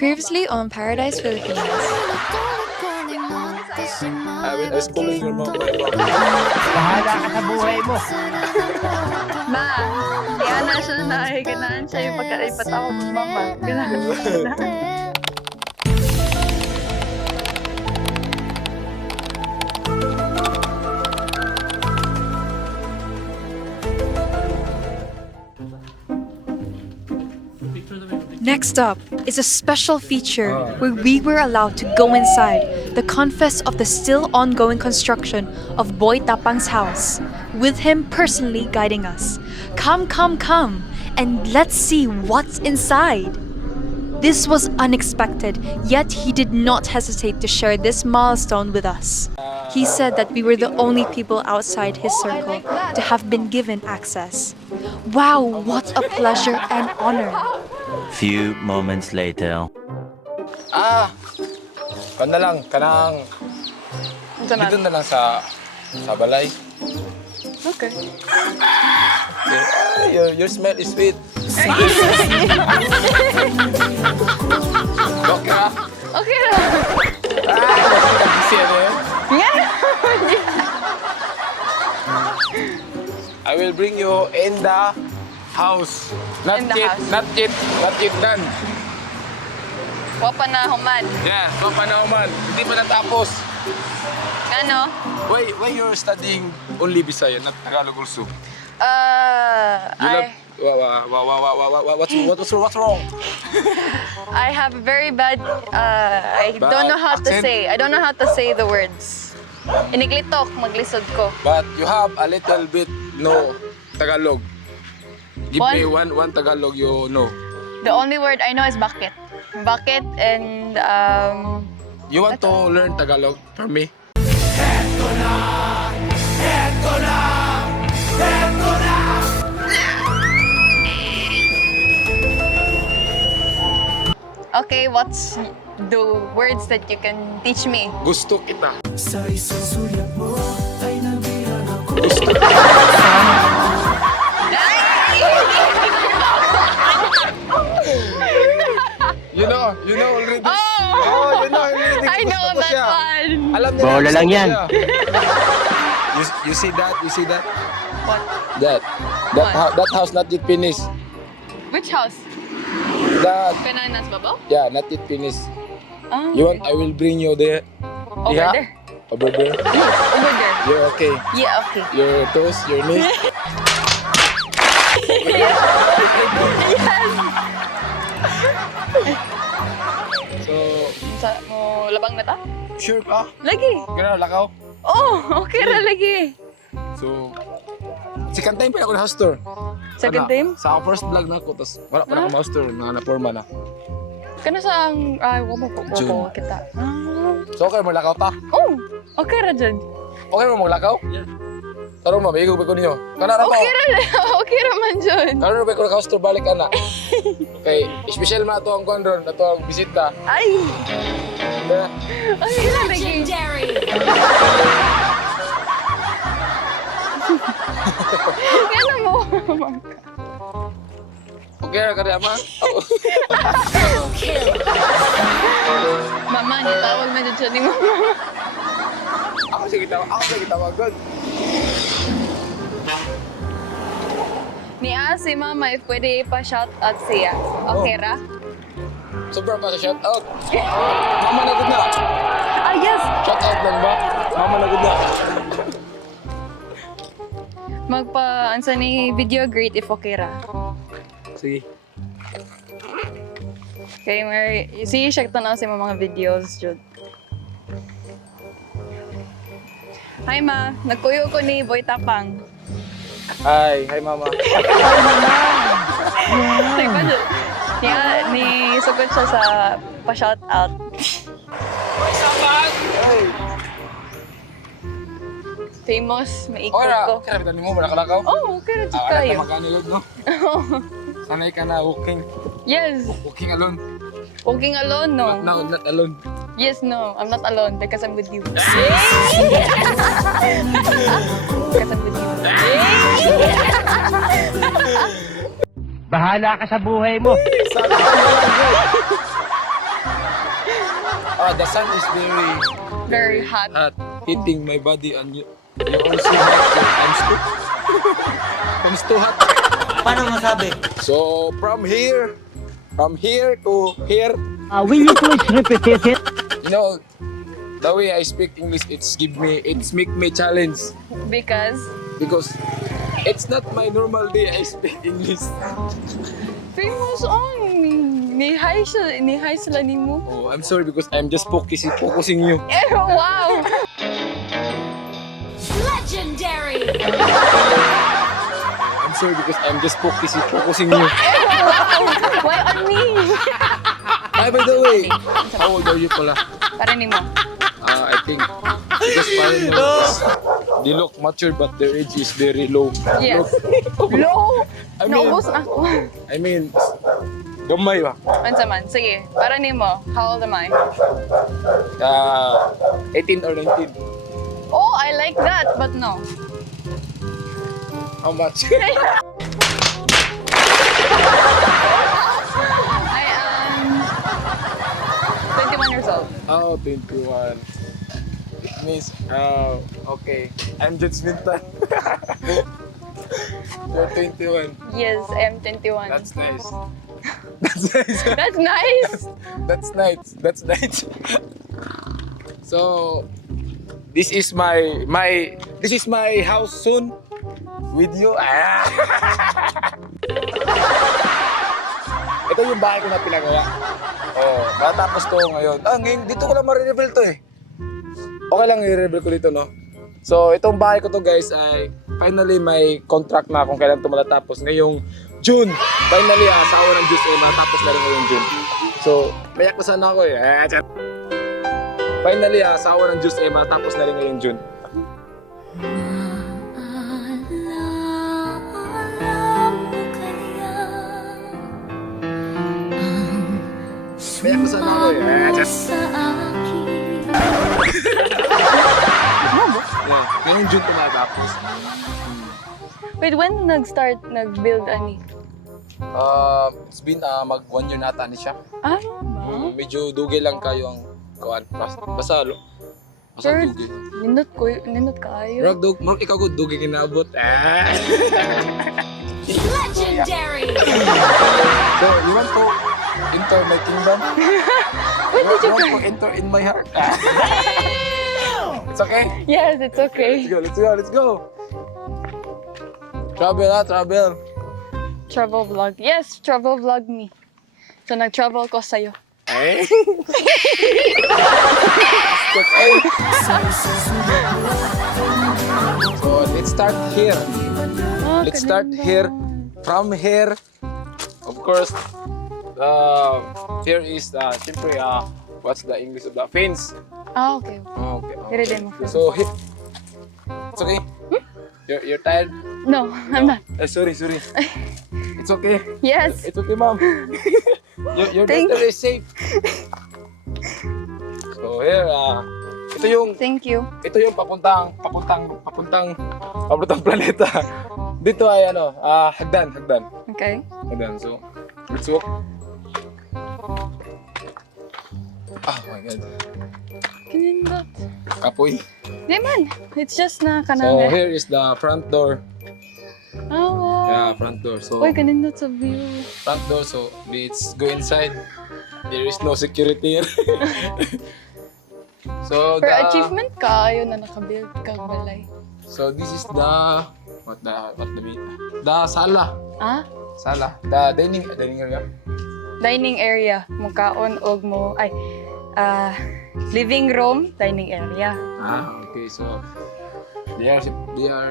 Previously on Paradise Philippines. I was calling your mom. Bahala ka sa buhay mo. Ma, kaya na siya na nakikinaan siya yung pagkaipat ako ng mama. Ganahan na. Next up is a special feature where we were allowed to go inside the confess of the still ongoing construction of Boy Tapang's house, with him personally guiding us. Come, and let's see what's inside. This was unexpected, yet he did not hesitate to share this milestone with us. He said that we were the only people outside his circle to have been given access. Wow, what a pleasure and honor. Few moments later. Kanang dito na lang sa balay. Okay. Your smell is sweet. Okay na? Okay na. I will bring you in the house. Not In the yet, house. not yet done. Wapa na human. Yeah, papanaw. Hindi pa natapos. Ano? Why you're studying only Bisaya, not Tagalog also? What's wrong? I have a very bad, I Bad don't know how to accent? say. I don't know how to say the words. Iniglitok, maglisod ko. But you have a little bit no Tagalog. Give One? me one Tagalog you know. The only word I know is bakit. Bakit and, You want to learn Tagalog for me? okay, what's the words that you can teach me? Gusto kita. You know already. Oh! You know already. I know Gusto ko that siya. one. Alam niya. Bola gusto lang ko yan. siya. You see that? What? That What? house not yet finished. Which house? That Kananas babo? yeah, not yet finished. Oh, You want? I will bring you there. over Yeah? there. Over there. Yes, over there. You're okay. Yeah, okay. Your toes, your knees. So, Sa mo labang na ta? sure ka? Lagi. Kaya lakaw. Oh, okay ra lagi. So, second time pa ako na house tour. Second time? Sa ako first vlog na ako, tapos wala pa na ako house tour, na-forma na. Kana sa ang ay wa mo po June. kita. Ah. So, okay mo lakaw ta? Oh, okay ra dyan. Okay mo maglakaw? Yeah. Tarong ma, bigog ko ninyo. Kana ra Okay ko. ra okay ra man dyan. Karon ba ko na house tour balik ana. Okay, special man ato ang kondron, ato ang bisita. Ay, Yeah. okay ra lagi. Kaya mo. Okay ra kaya ma? Mama, ni tawag na dyan siya ni mama. Ako sige tawag good. Ni si mama, if pwede pa-shout out siya. Okay ra? Sobrang pa sa shout out. Mama na good na. Ah, yes! Shout out lang ba? Mama na good na. Magpa-ansa ni video great if okay ra. Sige. Okay, Mary. See, check tanaw sa mga videos, Jude. Hi, Ma. Nagkuyo ko ni Boy Tapang. Hi mama. Nagpa Jude. Ni sugod siya sa pa-shout out. Famous, maikot ko. Okay ra bitan mo malakaw. Oh, okay ra Jude Wala kayo. ka makanilod no. Sanay ka na walking Yes. alone. Walking alone, no? No, not alone. Yes, no. I'm not alone because I'm with you. Because I'm with you. Bahala ka sa buhay mo. Sana ka The sun is very Very hot. hitting my body and you also hot, so I'm too hot. Paano masabi? So from here to here, Will you please repeat it? you know, the way I speak English, it's make me challenge Because because it's not my normal day I speak English. famous on. Ni-hi sila ni mo. Oh, I'm sorry because I'm just focusing you. Wow! Legendary! I'm sorry because I'm just focusing you. Why on me? By the way, how old are you pala? Para ni mo. I think because parang they look mature but their age is very low. Yes. Look, Low! I mean, Naubos na ako. I mean, gamay ba? Ansa man. Sige, para ni mo. How old am I? 18 or 19. Oh, I like that, but no. How much? I am 21 years old. Oh, 21. It means, okay. I'm judgmental. You're 21. Yes, I am 21. That's nice. That's nice. That's nice. That's nice. That's nice. So, this is my house soon with you. Ito yung bahay ko na pinagawa. Oh, matapos to ngayon. Ngayon dito ko lang ma-reveal to eh. Okay lang i-reveal ko dito, no? So, itong bahay ko to guys ay finally may contract na kung kailan ito matatapos. Ngayong June. Finally, asawa ng Diyos ay matapos na rin ngayong June. So, mayak na sana ako eh. Finally, asawa ng Diyos ay matapos na rin ngayong June. Mayak na sana ako eh. Yeah, ngayong June ito matapos. Wait, when nag-build ani? It's been mag 1 year na ata ni siya. Ba? Medyo dugay lang kayo ang kuan. Basta Sure. dugay. Nindot kaayo. Murag ikaw ko dugay kinaabot. Legendary! So, you want to enter my kingdom? Wait, did you want to enter in my heart? It's okay? Yes, it's okay. Let's go. Travel. Travel vlog. Yes, travel vlog me. So, nag-travel ko sa'yo. Eh? So, let's start here. Let's start here. From here, of course, here is, siyempre, what's the English of the fence? Okay. Okay. Dire din mo. So, hit. It's okay? You're tired? No, I'm not. Sorry. It's okay. Yes. It's okay, ma'am. Your Thank- daughter is safe. So, here, Thank you. ito yung papuntang planeta. Dito ay hagdan. Okay. Hagdan. So, let's walk. Oh my God. Kinindot. Kapoy. Di man. It's just na So, kanang. here is the front door. Oh, wow. Yeah, front door. So, Uy, kanindot sa view. front door. So, let's go inside. There is no security here. So, For achievement ka, ayun na nakabuild kang balay. So, this is the sala. Ah? Sala. The dining area. Dining area. Mukaon og mo. Ay. Living room, dining area. Okay. So, they are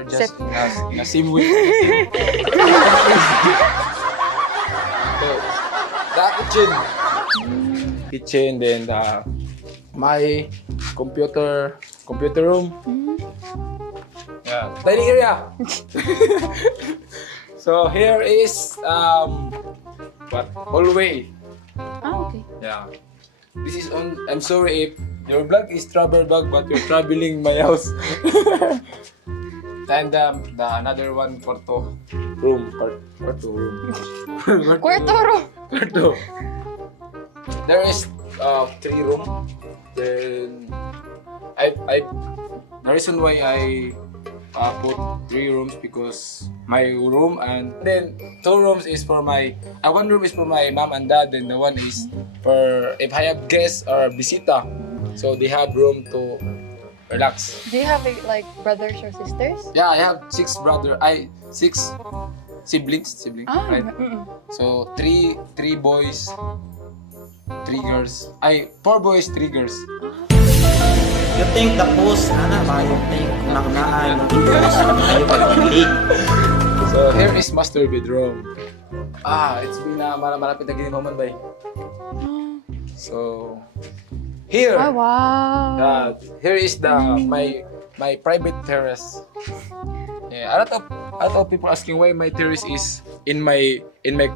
just Set. in a same way. So, the kitchen, then my computer room. Yeah, dining area. So here is hallway. Okay. Yeah. This is on. I'm sorry if your vlog is travel vlog, but you're traveling my house. And the another one kwarto room. Kwarto room. Kwarto room. Kwarto. There is 3 room. Then the reason why I put 3 rooms because my room and then 2 rooms is for my 1 room is for my mom and dad, then the one is for if I have guests or bisita, so they have room to relax. Do you have like brothers or sisters? Yeah, I have 6 siblings, right? So 3 boys, 3 girls. 4 boys, 3 girls. You think tapos, you think nakanaan, hindi na sa kayo pag-kilig. So here is master bedroom. It's been malapit na gini Maman Bay. So here, Oh, wow. here is my private terrace. Yeah, a lot of people asking why my terrace is in my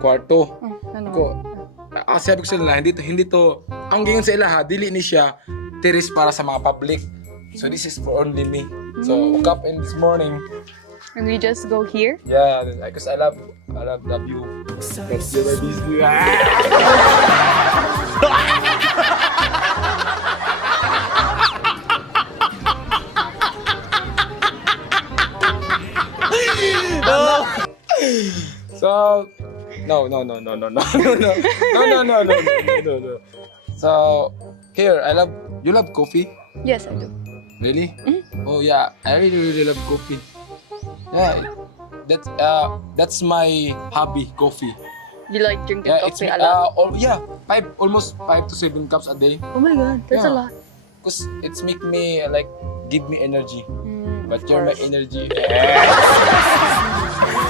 kwarto. Ko, sabi ko sila hindi to ang gingon sa ilaha dili ni siya terrace para sa mga public. So this is for only me. So woke up in this morning. And we just go here? Yeah, because I love the view. That's my busy. So no. So here you love coffee? Yes, I do. Really? Oh yeah, I really love coffee. Yeah, that's my hobby, coffee. You like drinking Yeah, coffee a lot? Almost 5 to 7 cups a day. Oh my god, that's a Yeah. lot. Cause it's make me give me energy. But Of you're my course. energy.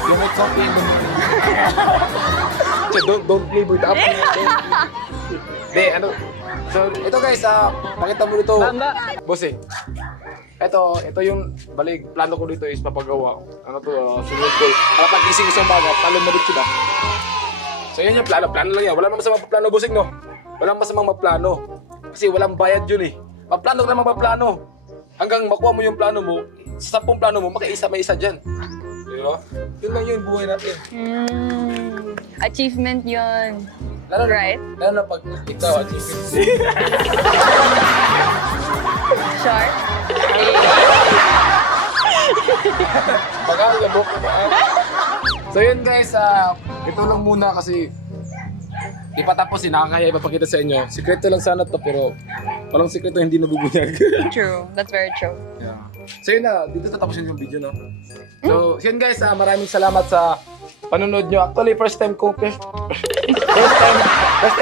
You're my coffee in the morning. So don't play with up. So ito guys, pakita mo dito. Bossing. Ito yung plano ko dito is papagawa. Sinulog. Para pag-ising isang baga, talon na dito ba? So yun yung plano lang yan. Wala namang masamang magplano, bossing, no? Walang masamang magplano. Kasi walang bayad yun eh. Magplano ka naman magplano. Hanggang makuha mo yung plano mo, sa 10 plano mo, makaisa may isa dyan. Di ba? Yun lang yun, buhay natin. Achievement yun. Right? Lalo na pag ikaw, achievement. Sure? Pag-alabok na ba? So yun guys, ito lang muna kasi ipatapos nakakaya ipapakita sa inyo. Sikreto lang sana to pero walang sikreto hindi nabubunyag. True. That's very true. Yeah. So yun na, dito tatapusin yung video, no? So yun guys, maraming salamat sa panonood nyo. Actually, first time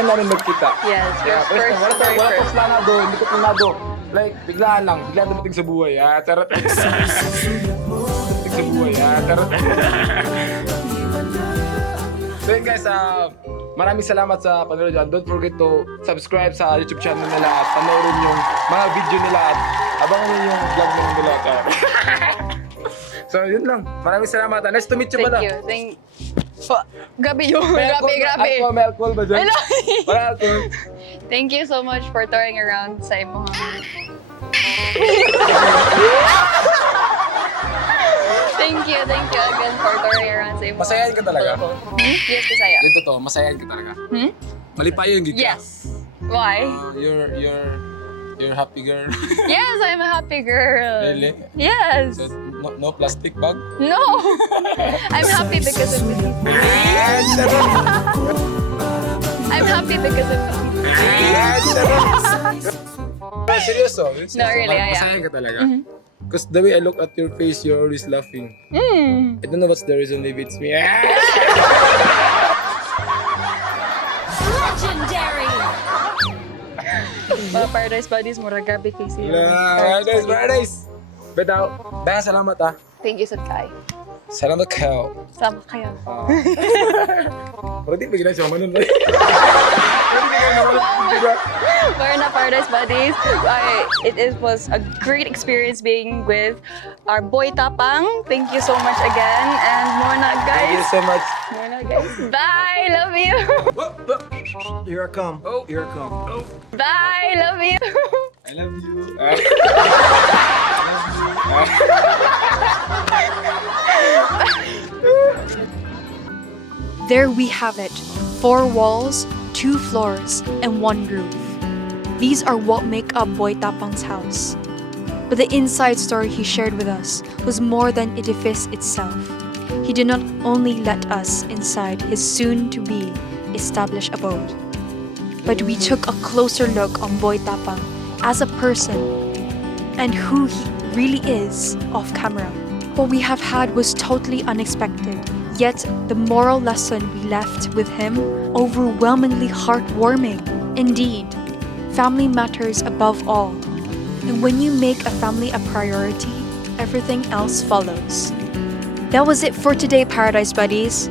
namin magkita. Yes, Yeah, first time. Wala very to first. planado, hindi ko planado. Like, biglaan dumating sa buhay. Charot. Dumating sa buhay. Charot. So yun guys, maraming salamat sa panonood dyan. Don't forget to subscribe sa YouTube channel nila at panoorin yung mga video nila at abangan nyo yung vlog nila. So yun lang. Maraming salamat. Nice to meet you pala. Thank you. Grabe yun. Grabe. May alcohol ba dyan? Hello. Wala alcohol. Thank you so much for touring around sa imo. Thank you again for touring around sa imo. Masayahin ka talaga? Yes, Bisaya. Yung totoo, masayahin ka talaga. Malipayo yung gig ka. Yes. Why? You're happy girl. Yes, I'm a happy girl. Really? Yes. So, no plastic bag? No. I'm happy because of me. I'm happy because of me. Seryoso? No, really, I am. Masayahin ka talaga? Because the way I look at your face, you're always laughing. I don't know what's the reason, maybe it's me. Legendary. Mga Paradise Buddies, mura gabi kay siya. Paradise! Betaw, dahil salamat Thank you, Kai. Salamat kayo. Sama kayo. Pero di bigyan siya manon. We're na Paradise Buddies. It was a great experience being with our boy Tapang. Thank you so much again. And more na, Thank you guys. so much. More na, guys. Bye! Love you! Here I come. Oh. Here I come. Bye! Love you! I love you. There we have it, 4 walls, 2 floors, and 1 roof. these are what make up Boy Tapang's house. But the inside story he shared with us was more than edifice itself. He did not only let us inside his soon-to-be established abode, but we took a closer look on Boy Tapang as a person and who he really is off camera. What we have had was totally unexpected, yet the moral lesson we left with him overwhelmingly heartwarming. Indeed, family matters above all. And when you make a family a priority, everything else follows. That was it for today, Paradise Buddies.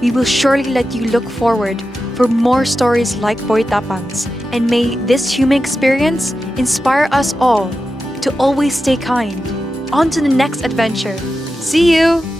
We will surely let you look forward for more stories like Boy Tapang's, and may this human experience inspire us all to always stay kind. On to the next adventure. See you!